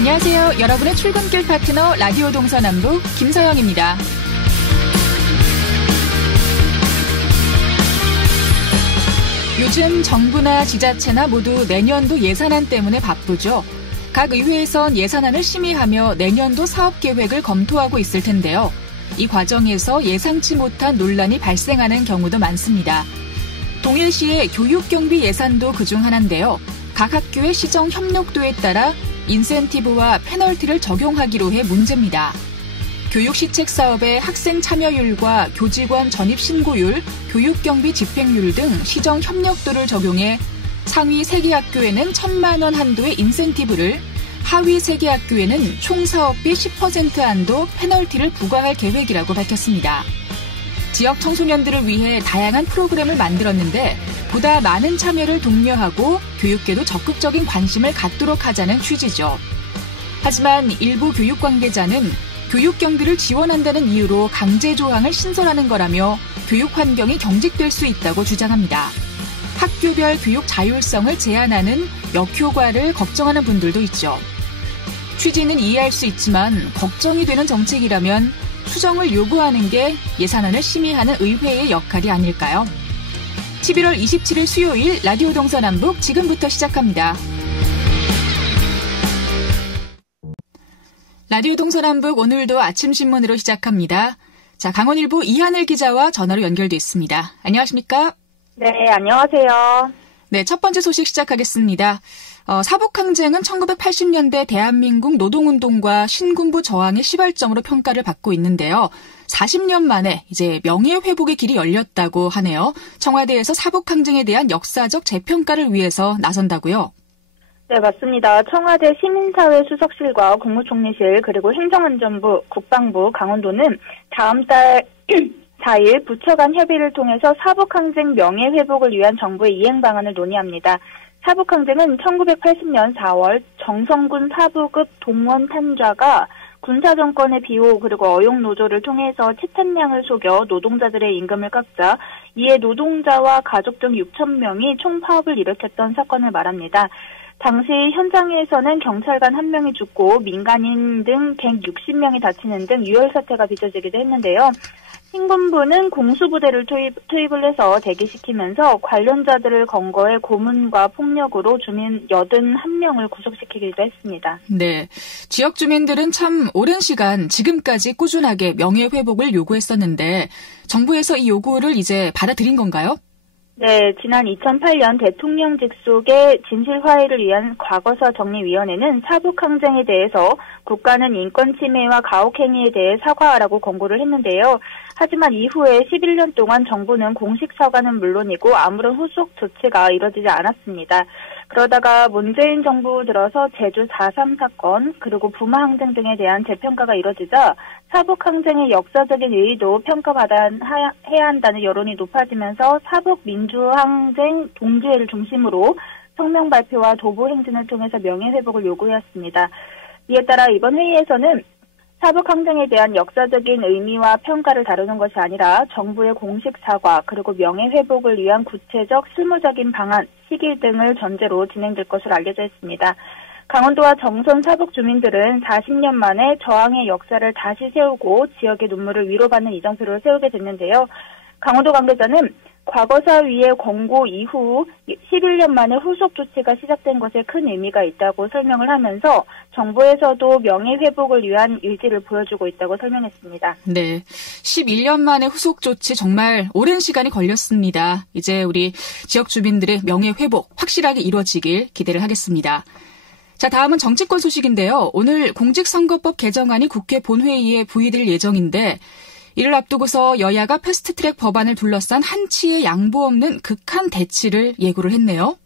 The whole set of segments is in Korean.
안녕하세요. 여러분의 출근길 파트너 라디오 동서남북 김서영입니다. 요즘 정부나 지자체나 모두 내년도 예산안 때문에 바쁘죠. 각 의회에선 예산안을 심의하며 내년도 사업계획을 검토하고 있을 텐데요. 이 과정에서 예상치 못한 논란이 발생하는 경우도 많습니다. 동일시의 교육경비 예산도 그중 하나인데요. 각 학교의 시정 협력도에 따라 인센티브와 페널티를 적용하기로 해 문제입니다. 교육시책 사업의 학생 참여율과 교직원 전입 신고율, 교육경비 집행률 등 시정 협력도를 적용해 상위 3개 학교에는 1,000만 원 한도의 인센티브를, 하위 3개 학교에는 총 사업비 10% 한도 페널티를 부과할 계획이라고 밝혔습니다. 지역 청소년들을 위해 다양한 프로그램을 만들었는데 보다 많은 참여를 독려하고 교육계도 적극적인 관심을 갖도록 하자는 취지죠. 하지만 일부 교육 관계자는 교육 경비를 지원한다는 이유로 강제 조항을 신설하는 거라며 교육 환경이 경직될 수 있다고 주장합니다. 학교별 교육 자율성을 제한하는 역효과를 걱정하는 분들도 있죠. 취지는 이해할 수 있지만 걱정이 되는 정책이라면 수정을 요구하는 게 예산안을 심의하는 의회의 역할이 아닐까요? 11월 27일 수요일 라디오 동서남북 지금부터 시작합니다. 라디오 동서남북 오늘도 아침 신문으로 시작합니다. 자, 강원일보 이하늘 기자와 전화로 연결돼 있습니다. 안녕하십니까? 네, 안녕하세요. 네, 첫 번째 소식 시작하겠습니다. 사북항쟁은 1980년대 대한민국 노동운동과 신군부 저항의 시발점으로 평가를 받고 있는데요. 40년 만에 이제 명예회복의 길이 열렸다고 하네요. 청와대에서 사북항쟁에 대한 역사적 재평가를 위해서 나선다고요? 네, 맞습니다. 청와대 시민사회 수석실과 국무총리실 그리고 행정안전부, 국방부, 강원도는 다음 달 4일 부처 간 협의를 통해서 사북항쟁 명예회복을 위한 정부의 이행 방안을 논의합니다. 사북항쟁은 1980년 4월 정성군 사부급 동원 탄좌가 군사정권의 비호 그리고 어용노조를 통해서 채탄량을 속여 노동자들의 임금을 깎자 이에 노동자와 가족 등 6천 명이 총파업을 일으켰던 사건을 말합니다. 당시 현장에서는 경찰관 1명이 죽고 민간인 등 160명이 다치는 등 유혈 사태가 빚어지기도 했는데요. 신군부는 공수부대를 투입을 해서 대기시키면서 관련자들을 검거해 고문과 폭력으로 주민 81명을 구속시키기도 했습니다. 네, 지역 주민들은 참 오랜 시간 지금까지 꾸준하게 명예회복을 요구했었는데 정부에서 이 요구를 이제 받아들인 건가요? 네, 지난 2008년 대통령 직속의 진실화해를 위한 과거사 정리위원회는 사북항쟁에 대해서 국가는 인권 침해와 가혹행위에 대해 사과하라고 권고를 했는데요. 하지만 이후에 11년 동안 정부는 공식 사과는 물론이고 아무런 후속 조치가 이뤄지지 않았습니다. 그러다가 문재인 정부 들어서 제주 4.3 사건 그리고 부마항쟁 등에 대한 재평가가 이뤄지자 사북항쟁의 역사적인 의의도 평가받아야 한다는 여론이 높아지면서 사북민주항쟁 동지회를 중심으로 성명 발표와 도보 행진을 통해서 명예회복을 요구했습니다. 이에 따라 이번 회의에서는 사북항쟁에 대한 역사적인 의미와 평가를 다루는 것이 아니라 정부의 공식 사과 그리고 명예회복을 위한 구체적 실무적인 방안, 시기 등을 전제로 진행될 것으로 알려져 있습니다. 강원도와 정선 사북 주민들은 40년 만에 저항의 역사를 다시 세우고 지역의 눈물을 위로받는 이정표를 세우게 됐는데요. 강원도 관계자는 과거사 위의 권고 이후 11년 만에 후속 조치가 시작된 것에 큰 의미가 있다고 설명을 하면서 정부에서도 명예회복을 위한 의지를 보여주고 있다고 설명했습니다. 네, 11년 만에 후속 조치 정말 오랜 시간이 걸렸습니다. 이제 우리 지역 주민들의 명예회복 확실하게 이루어지길 기대를 하겠습니다. 자, 다음은 정치권 소식인데요. 오늘 공직선거법 개정안이 국회 본회의에 부의될 예정인데 이를 앞두고서 여야가 패스트트랙 법안을 둘러싼 한치의 양보 없는 극한 대치를 예고를 했네요.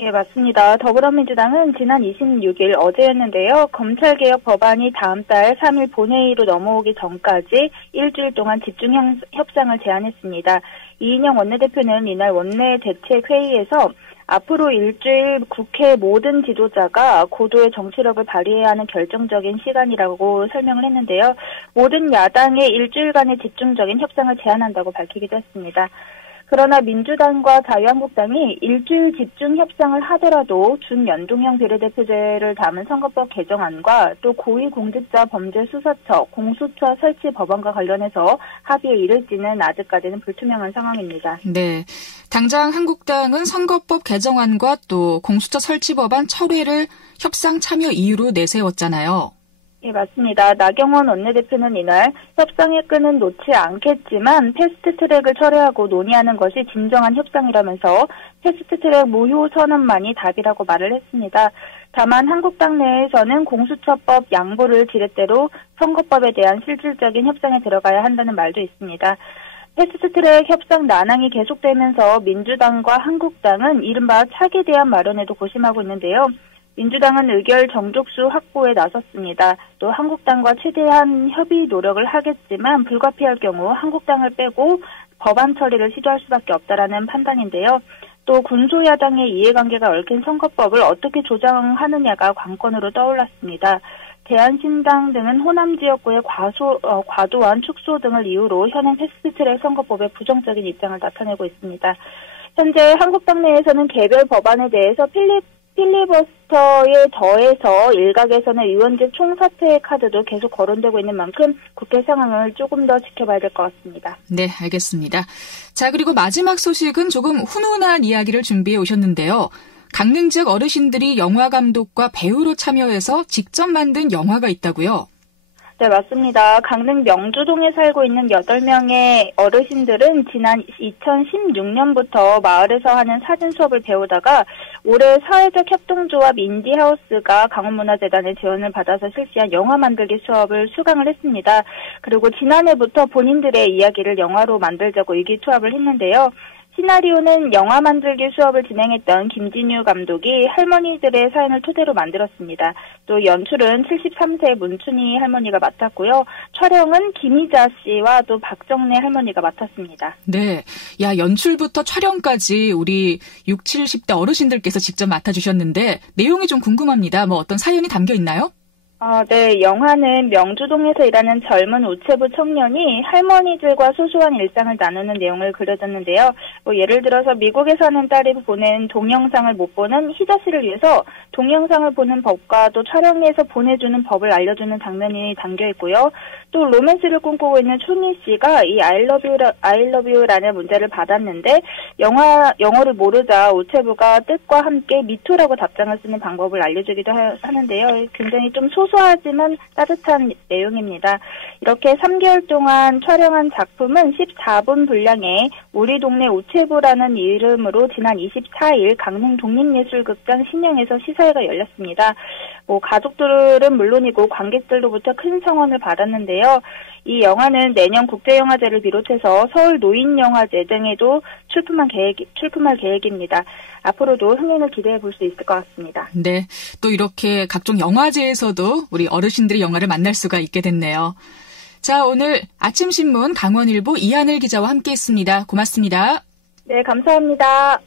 예, 맞습니다. 더불어민주당은 지난 26일 어제였는데요. 검찰개혁 법안이 다음 달 3일 본회의로 넘어오기 전까지 일주일 동안 집중 협상을 제안했습니다. 이인영 원내대표는 이날 원내 대책회의에서 앞으로 일주일 국회 모든 지도자가 고도의 정치력을 발휘해야 하는 결정적인 시간이라고 설명을 했는데요. 모든 야당의 일주일간의 집중적인 협상을 제안한다고 밝히기도 했습니다. 그러나 민주당과 자유한국당이 일주일 집중 협상을 하더라도 준연동형 비례대표제를 담은 선거법 개정안과 또 고위공직자범죄수사처 공수처 설치 법안과 관련해서 합의에 이를지는 아직까지는 불투명한 상황입니다. 네, 당장 한국당은 선거법 개정안과 또 공수처 설치 법안 철회를 협상 참여 이유로 내세웠잖아요. 예, 맞습니다. 나경원 원내대표는 이날 협상의 끈은 놓지 않겠지만 패스트트랙을 철회하고 논의하는 것이 진정한 협상이라면서 패스트트랙 무효 선언만이 답이라고 말을 했습니다. 다만 한국당 내에서는 공수처법 양보를 지렛대로 선거법에 대한 실질적인 협상에 들어가야 한다는 말도 있습니다. 패스트트랙 협상 난항이 계속되면서 민주당과 한국당은 이른바 차기 대안 마련에도 고심하고 있는데요. 민주당은 의결 정족수 확보에 나섰습니다. 또 한국당과 최대한 협의 노력을 하겠지만 불가피할 경우 한국당을 빼고 법안 처리를 시도할 수밖에 없다라는 판단인데요. 또 군소야당의 이해관계가 얽힌 선거법을 어떻게 조정하느냐가 관건으로 떠올랐습니다. 대한신당 등은 호남 지역구의 과도한 축소 등을 이유로 현행 패스트트랙 선거법에 부정적인 입장을 나타내고 있습니다. 현재 한국당 내에서는 개별 법안에 대해서 필리버스터에 더해서 일각에서는 의원직 총사퇴의 카드도 계속 거론되고 있는 만큼 국회 상황을 조금 더 지켜봐야 될 것 같습니다. 네, 알겠습니다. 자, 그리고 마지막 소식은 조금 훈훈한 이야기를 준비해 오셨는데요. 강릉 지역 어르신들이 영화 감독과 배우로 참여해서 직접 만든 영화가 있다고요? 네, 맞습니다. 강릉 명주동에 살고 있는 8명의 어르신들은 지난 2016년부터 마을에서 하는 사진 수업을 배우다가 올해 사회적 협동조합 인디하우스가 강원문화재단의 지원을 받아서 실시한 영화 만들기 수업을 수강을 했습니다. 그리고 지난해부터 본인들의 이야기를 영화로 만들자고 의기투합을 했는데요. 시나리오는 영화 만들기 수업을 진행했던 김진유 감독이 할머니들의 사연을 토대로 만들었습니다. 또 연출은 73세 문춘희 할머니가 맡았고요. 촬영은 김희자 씨와 또 박정래 할머니가 맡았습니다. 네, 야 연출부터 촬영까지 우리 60, 70대 어르신들께서 직접 맡아주셨는데 내용이 좀 궁금합니다. 뭐 어떤 사연이 담겨 있나요? 네. 영화는 명주동에서 일하는 젊은 우체부 청년이 할머니들과 소소한 일상을 나누는 내용을 그려졌는데요. 예를 들어서 미국에 사는 딸이 보낸 동영상을 못 보는 희자 씨를 위해서 동영상을 보는 법과 또 촬영에서 보내주는 법을 알려주는 장면이 담겨 있고요. 또 로맨스를 꿈꾸고 있는 춘희 씨가 이 I love you라는 문자를 받았는데 영어를 모르자 우체부가 뜻과 함께 미투라고 답장을 쓰는 방법을 알려주기도 하는데요. 굉장히 좀 소소하지만 따뜻한 내용입니다. 이렇게 3개월 동안 촬영한 작품은 14분 분량의 우리 동네 우체부라는 이름으로 지난 24일 강릉 독립예술극장 신영에서 시사회가 열렸습니다. 가족들은 물론이고 관객들로부터 큰 성원을 받았는데요. 이 영화는 내년 국제영화제를 비롯해서 서울 노인영화제 등에도 출품할 계획입니다. 앞으로도 흥행을 기대해 볼 수 있을 것 같습니다. 네, 또 이렇게 각종 영화제에서도 우리 어르신들이 영화를 만날 수가 있게 됐네요. 자, 오늘 아침신문 강원일보 이하늘 기자와 함께했습니다. 고맙습니다. 네, 감사합니다.